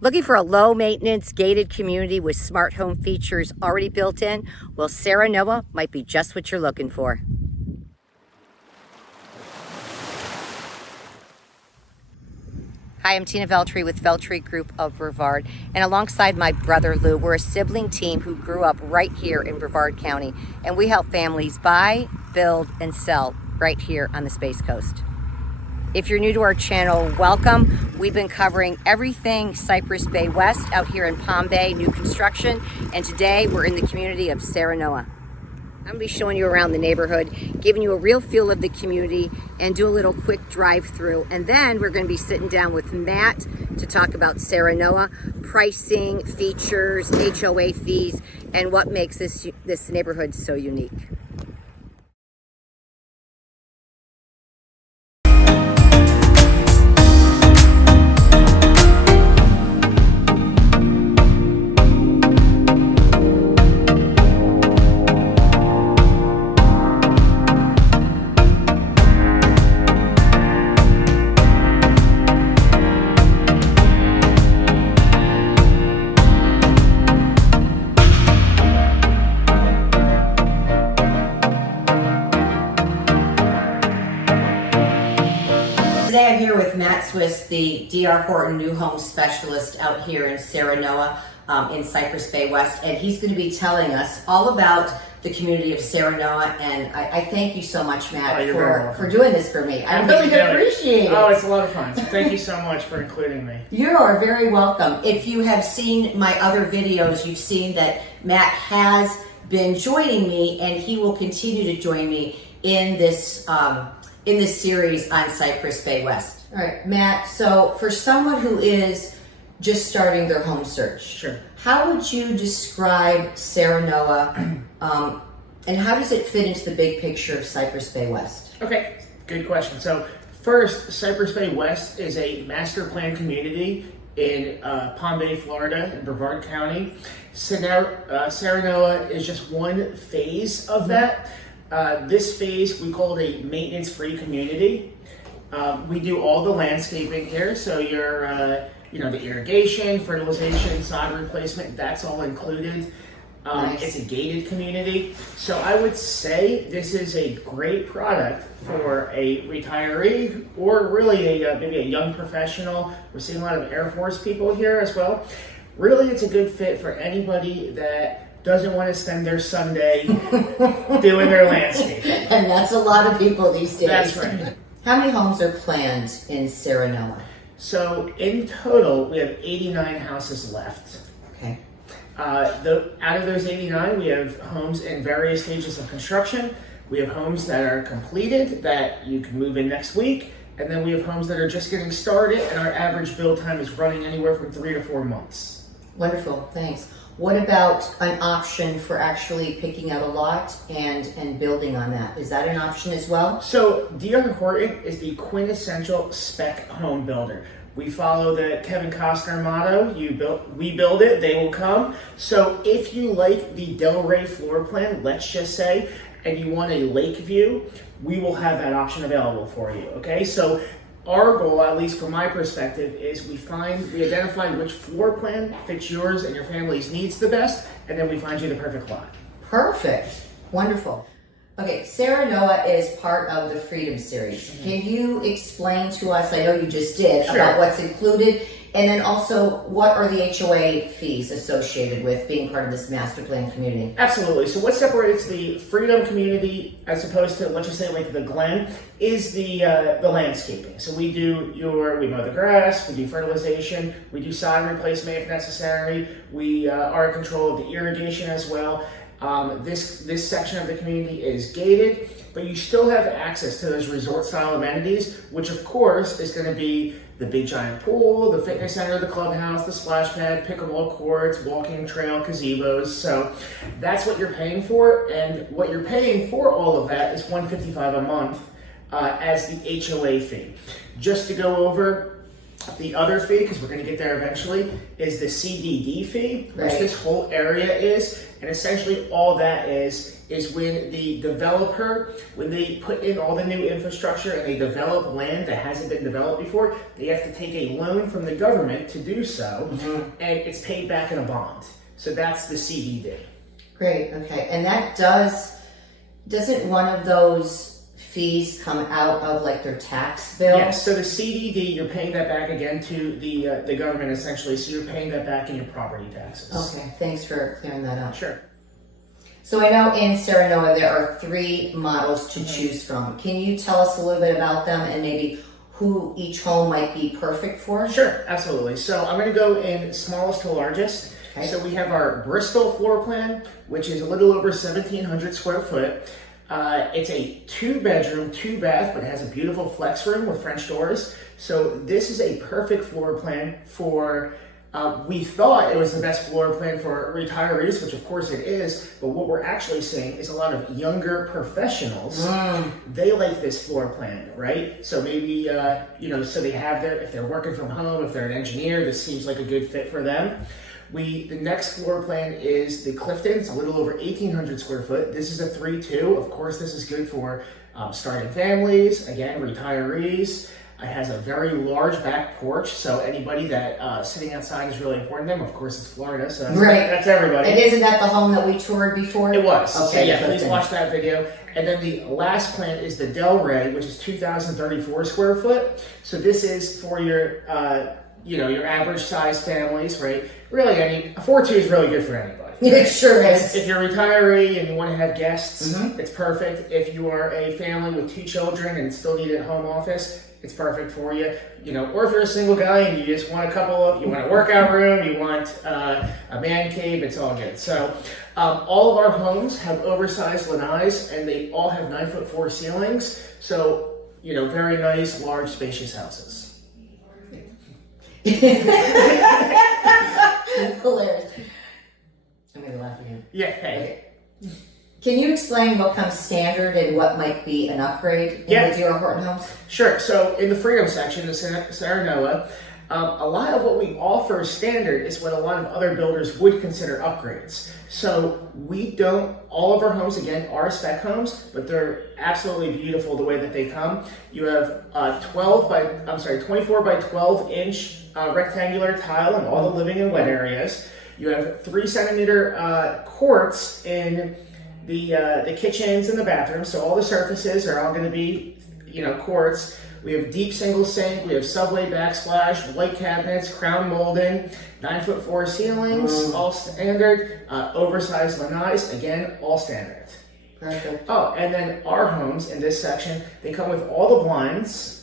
Looking for a low-maintenance, gated community with smart home features already built in? Well, Serenoa might be just what you're looking for. Hi, I'm Tina Veltri with Veltri Group of Brevard, and alongside my brother Lou, we're a sibling team who grew up right here in Brevard County, and we help families buy, build, and sell right here on the Space Coast. If you're new to our channel, welcome. We've been covering everything Cypress Bay West out here in Palm Bay, new construction, and today we're in the community of Serenoa. I'm gonna be showing you around the neighborhood, giving you a real feel of the community and do a little quick drive through. And then we're gonna be sitting down with Matt to talk about Serenoa, pricing, features, HOA fees, and what makes this neighborhood so unique. Today I'm here with Matt Swist, the DR Horton new home specialist out here in Serenoa in Cypress Bay West, and he's going to be telling us all about the community of Serenoa, and I thank you so much, Matt, for doing this for me. I really appreciate it. Oh, it's a lot of fun. So thank you so much for including me. You are very welcome. If you have seen my other videos, you've seen that Matt has been joining me, and he will continue to join me in this series on Cypress Bay West. All right, Matt, so for someone who is just starting their home search, sure, how would you describe Serenoa, and how does it fit into the big picture of Cypress Bay West? Okay, good question. So first, Cypress Bay West is a master plan community in Palm Bay, Florida, in Brevard County. Serenoa is just one phase of that. This phase, we call it a maintenance-free community. We do all the landscaping here, so your, the irrigation, fertilization, sod replacement, that's all included. Nice. It's a gated community, so I would say this is a great product for a retiree or really maybe a young professional. We're seeing a lot of Air Force people here as well. Really, it's a good fit for anybody that doesn't want to spend their Sunday doing their landscaping. And that's a lot of people these days. That's right. How many homes are planned in Serenoa? So in total, we have 89 houses left. Okay. Out of those 89, we have homes in various stages of construction. We have homes that are completed that you can move in next week. And then we have homes that are just getting started, and our average build time is running anywhere from 3 to 4 months. Wonderful, thanks. What about an option for actually picking out a lot and building on that? Is that an option as well? So DR Horton is the quintessential spec home builder. We follow the Kevin Costner motto, we build it, they will come. So if you like the Delray floor plan, let's just say, and you want a lake view, we will have that option available for you, okay? So our goal, at least from my perspective, is we identify which floor plan fits yours and your family's needs the best, and then we find you the perfect lot. Perfect, wonderful. Okay, Serenoa is part of the Freedom Series. Mm-hmm. Can you explain to us, I know you just did, sure, about what's included, and then also what are the HOA fees associated with being part of this master plan community? Absolutely. So what separates the Freedom community as opposed to, let's just say, like the Glen, is the landscaping. So we mow the grass, we do fertilization, we do sod replacement if necessary, we are in control of the irrigation as well. This section of the community is gated, but you still have access to those resort-style amenities, which of course is going to be the big giant pool, the fitness center, the clubhouse, the splash pad, pickleball courts, walking trail, gazebos. So that's what you're paying for, and what you're paying for all of that is $155 a month as the HOA fee. Just to go over The other fee, because we're going to get there eventually, is the CDD fee, which Right. this whole area is. And essentially all that is when the developer, when they put in all the new infrastructure and they develop land that hasn't been developed before, they have to take a loan from the government to do so, and it's paid back in a bond. So that's the CDD. Great, okay. And that doesn't one of those fees come out of like their tax bill? Yes, so the CDD, you're paying that back again to the government essentially, so you're paying that back in your property taxes. Okay, thanks for clearing that up. Sure. So I know in Serenoa there are 3 models to choose from. Can you tell us a little bit about them and maybe who each home might be perfect for? Sure, absolutely. So I'm going to go in smallest to largest. Okay. So we have our Bristol floor plan, which is a little over 1,700 square foot. It's a 2-bedroom, 2-bath, but it has a beautiful flex room with French doors. So this is a perfect floor plan for, we thought it was the best floor plan for retirees, which of course it is, but what we're actually seeing is a lot of younger professionals. They like this floor plan, right? So maybe, so they have if they're working from home, if they're an engineer, this seems like a good fit for them. The next floor plan is the Clifton. It's a little over 1,800 square foot. This is a 3-2. Of course, this is good for starting families, again, retirees. It has a very large back porch, so anybody that sitting outside is really important to them. Of course, it's Florida, so that's everybody. And isn't that the home that we toured before? It was. Okay, So yeah, please watch that video. And then the last plan is the Delray, which is 2,034 square foot. So this is for your your average size families, right? Really, a 4-2 is really good for anybody. Right? It sure is. If you're a retiree and you want to have guests, it's perfect. If you are a family with 2 children and still need a home office, it's perfect for you. Or if you're a single guy and you just want you want a workout room, you want a man cave, it's all good. So all of our homes have oversized lanais, and they all have 9'4" ceilings. So, very nice, large, spacious houses. Hilarious. I'm going to laugh again. Yeah, hey. Okay. Can you explain what comes standard and what might be an upgrade in the DR Horton homes? Sure. So in the Freedom section, the Serenoa, a lot of what we offer standard is what a lot of other builders would consider upgrades. So all of our homes, again, are spec homes, but they're absolutely beautiful the way that they come. You have 24 by 12 inch rectangular tile in all the living and wet areas. You have 3 centimeter quartz in the kitchens and the bathrooms, so all the surfaces are all going to be, quartz. We have deep single sink, we have subway backsplash, white cabinets, crown molding, 9'4" ceilings, all standard, oversized lanais, again, all standard. Perfect. Oh, and then our homes in this section, they come with all the blinds,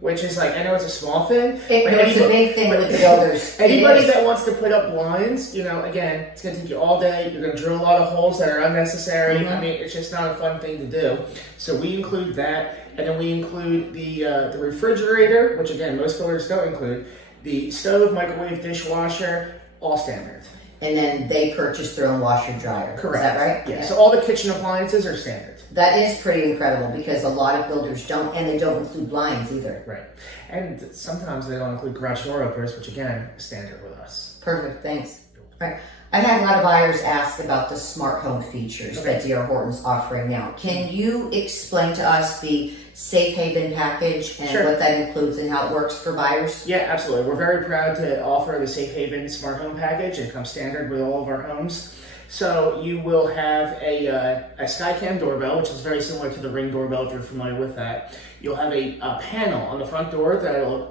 which is I know it's a small thing. It's a big thing with the builders. Anybody that wants to put up blinds, again, it's going to take you all day. You're going to drill a lot of holes that are unnecessary. It's just not a fun thing to do. So we include that. And then we include the refrigerator, which again, most builders don't include. The stove, microwave, dishwasher, all standard. And then they purchase their own washer dryer. Correct. Is that right? Yeah. So all the kitchen appliances are standard. That is pretty incredible because a lot of builders don't, and they don't include blinds either. Right. And sometimes they don't include garage door openers, which again, is standard with us. Perfect, thanks. All right. I've had a lot of buyers ask about the smart home features that DR Horton's offering now. Can you explain to us the Safe Haven package and what that includes and how it works for buyers? Yeah, absolutely. We're very proud to offer the Safe Haven smart home package. It comes standard with all of our homes. So you will have a Skycam doorbell, which is very similar to the Ring doorbell if you're familiar with that. You'll have a panel on the front door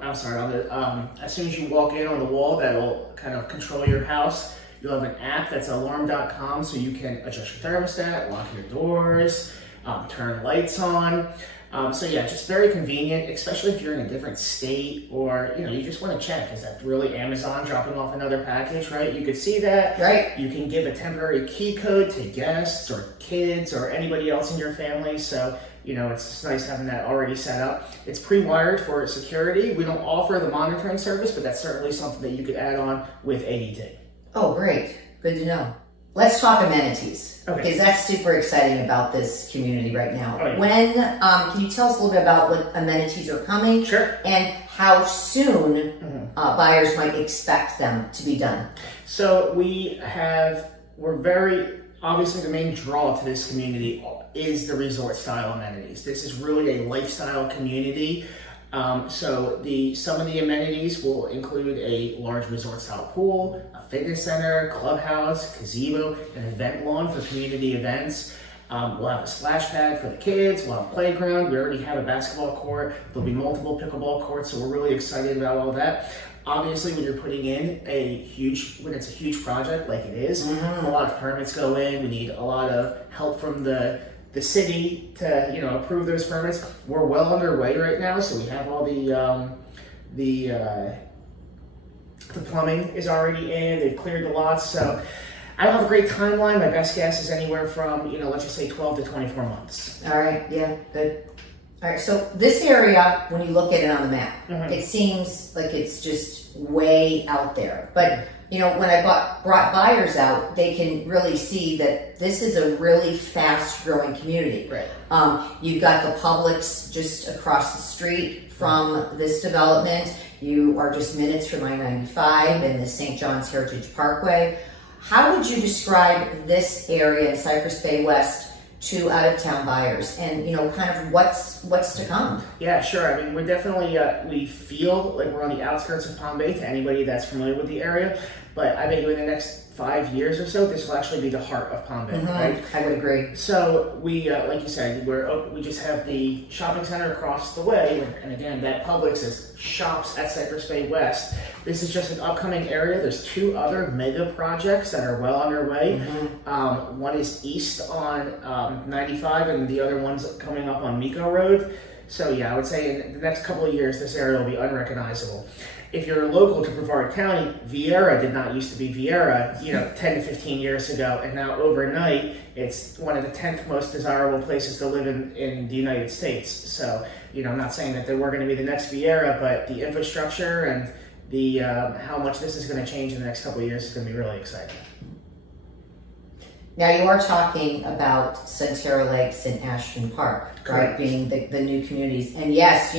as soon as you walk in on the wall, that'll kind of control your house. You'll have an app that's alarm.com, so you can adjust your thermostat, lock your doors, turn lights on. Just very convenient, especially if you're in a different state or, you just want to check, is that really Amazon dropping off another package, right? You could see that. Right. You can give a temporary key code to guests or kids or anybody else in your family. So, it's just nice having that already set up. It's pre-wired for security. We don't offer the monitoring service, but that's certainly something that you could add on with ADT. Oh, great. Good to know. Let's talk amenities, because that's super exciting about this community right now. Oh, yeah. Can you tell us a little bit about what amenities are coming? Sure. And how soon buyers might expect them to be done. So we're very, obviously the main draw to this community is the resort style amenities. This is really a lifestyle community. So some of the amenities will include a large resort style pool, a fitness center, clubhouse, gazebo, an event lawn for community events. We'll have a splash pad for the kids, we'll have a playground, we already have a basketball court, there'll be multiple pickleball courts, so we're really excited about all that. Obviously, when you're putting in when it's a huge project like it is, a lot of permits go in, we need a lot of help from the city to approve those permits. We're well underway right now, so we have all the plumbing is already in, they've cleared the lots, so I don't have a great timeline. My best guess is anywhere from, let's just say 12 to 24 months. All right, yeah, good. All right, so this area, when you look at it on the map, it seems like it's just way out there. But, when I brought buyers out, they can really see that this is a really fast-growing community. Right. You've got the Publix just across the street from this development. You are just minutes from I-95 and the St. John's Heritage Parkway. How would you describe this area in Cypress Bay West to out-of-town buyers, and kind of what's to come? Yeah, sure. I mean, we're definitely we feel like we're on the outskirts of Palm Bay to anybody that's familiar with the area. But I bet you in the next 5 years or so, this will actually be the heart of Palm Bay, right? I would agree. So we, like you said, we just have the shopping center across the way, and again, that Publix is shops at Cypress Bay West. This is just an upcoming area. There's 2 other mega projects that are well underway. One is east on 95, and the other one's coming up on Miko Road. So yeah, I would say in the next couple of years, this area will be unrecognizable. If you're local to Brevard County, Viera did not used to be Viera, 10 to 15 years ago, and now overnight, it's one of the 10th most desirable places to live in the United States. So, I'm not saying that we're going to be the next Viera, but the infrastructure and the how much this is going to change in the next couple of years is going to be really exciting. Now you are talking about Terra Lakes and Ashton Park, right, being the new communities. And yes,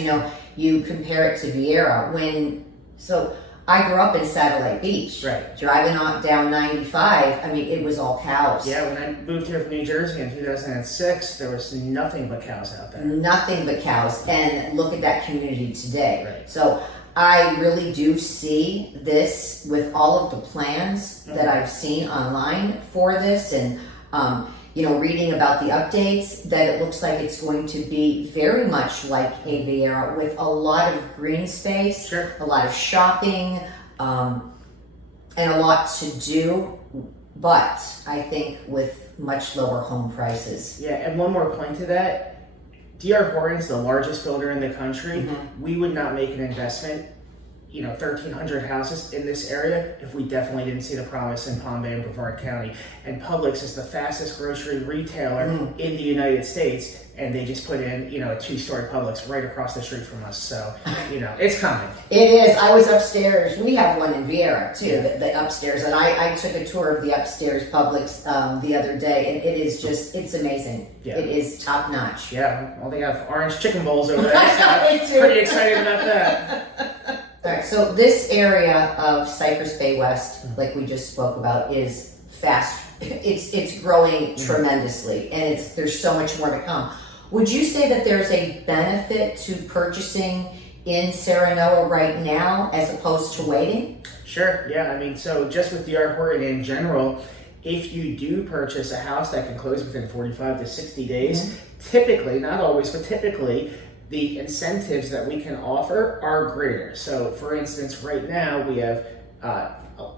you compare it to Viera. So I grew up in Satellite Beach. Right. Driving on down 95, I mean, it was all cows. Yeah, when I moved here from New Jersey in 2006, there was nothing but cows out there. Nothing but cows. And look at that community today. Right. So I really do see this with all of the plans that I've seen online for this, and reading about the updates, that it looks like it's going to be very much like a Viera with a lot of green space, a lot of shopping, and a lot to do, but I think with much lower home prices. Yeah, and one more point to that. DR Horton is the largest builder in the country. We would not make an investment, 1,300 houses in this area if we definitely didn't see the promise in Palm Bay and Brevard County. And Publix is the fastest grocery retailer in the United States, and they just put in, a 2-story Publix right across the street from us. So, it's coming. It is. I was upstairs. We have one in Viera too, the upstairs, and I took a tour of the upstairs Publix the other day, and it is just, it's amazing. Yeah. It is top notch. Yeah. Well, they have orange chicken bowls over there. So pretty excited about that. All right, so this area of Cypress Bay West, like we just spoke about, is fast. It's growing tremendously, and there's so much more to come. Would you say that there's a benefit to purchasing in Serenoa right now as opposed to waiting? Sure, yeah. I mean, so just with DR Horton in general, if you do purchase a house that can close within 45 to 60 days, typically, not always, but typically, the incentives that we can offer are greater. So for instance, right now we have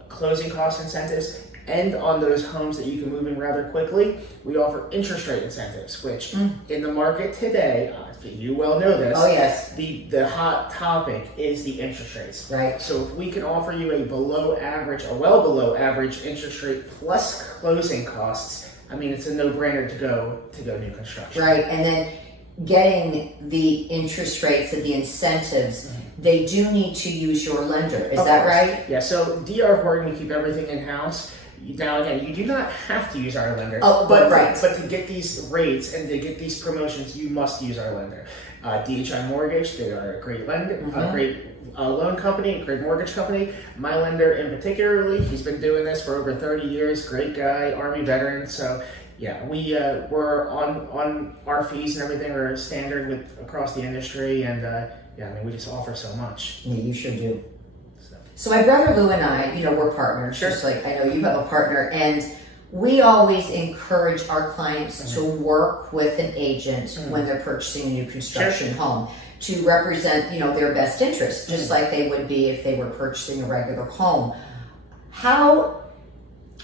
closing cost incentives, and on those homes that you can move in rather quickly, we offer interest rate incentives, which in the market today, you well know this. Oh yes. The hot topic is the interest rates. Right. So if we can offer you a well below average interest rate plus closing costs, I mean, it's a no-brainer to go new construction. Right, and then getting the interest rates and the incentives, they do need to use your lender. Is that right? Yeah, so DR Horton, we keep everything in-house. Now again, you do not have to use our lender. Oh, but right. But to get these rates and to get these promotions, you must use our lender. DHI Mortgage, they are a great lender, a great loan company, a great mortgage company. My lender in particularly, he's been doing this for over 30 years. Great guy, Army veteran. So yeah, we're on our fees and everything are standard with across the industry, and yeah, I mean we just offer so much. Yeah, you sure do. So my brother Lou and I, we're partners. Sure. Just like I know you have a partner, and we always encourage our clients to work with an agent when they're purchasing a new construction home to represent, their best interest, just like they would be if they were purchasing a regular home.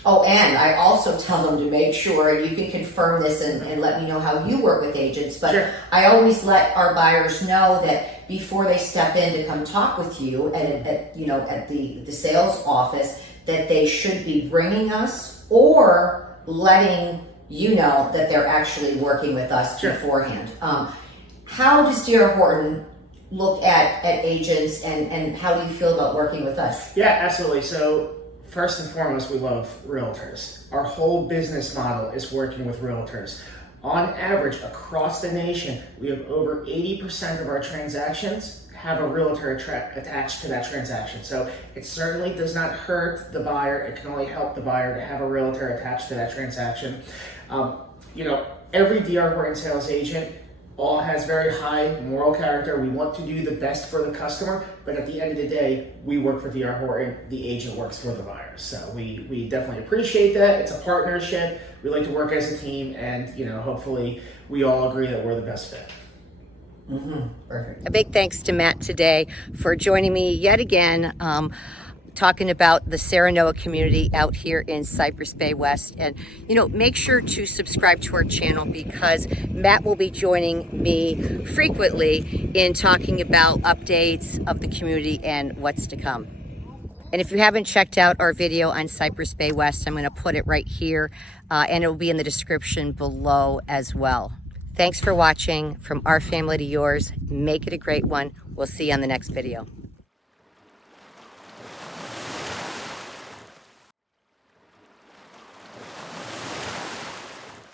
And I also tell them to make sure, and you can confirm this and let me know how you work with agents, but I always let our buyers know that before they step in to come talk with you at the sales office, that they should be ringing us or letting you know that they're actually working with us beforehand. How does DR Horton look at agents, and how do you feel about working with us? Yeah, absolutely. So first and foremost, we love realtors. Our whole business model is working with realtors. On average, across the nation, we have over 80% of our transactions have a realtor attached to that transaction. So it certainly does not hurt the buyer. It can only help the buyer to have a realtor attached to that transaction. Every DR Horton sales agent all has very high moral character. We want to do the best for the customer, but at the end of the day, we work for DR Horton. The agent works for the buyer. So we definitely appreciate that. It's a partnership. We like to work as a team, and hopefully we all agree that we're the best fit. Perfect. A big thanks to Matt today for joining me yet again, talking about the Serenoa community out here in Cypress Bay West. And make sure to subscribe to our channel, because Matt will be joining me frequently in talking about updates of the community and what's to come. And if you haven't checked out our video on Cypress Bay West, I'm going to put it right here, and it will be in the description below as well. Thanks for watching. From our family to yours, make it a great one. We'll see you on the next video.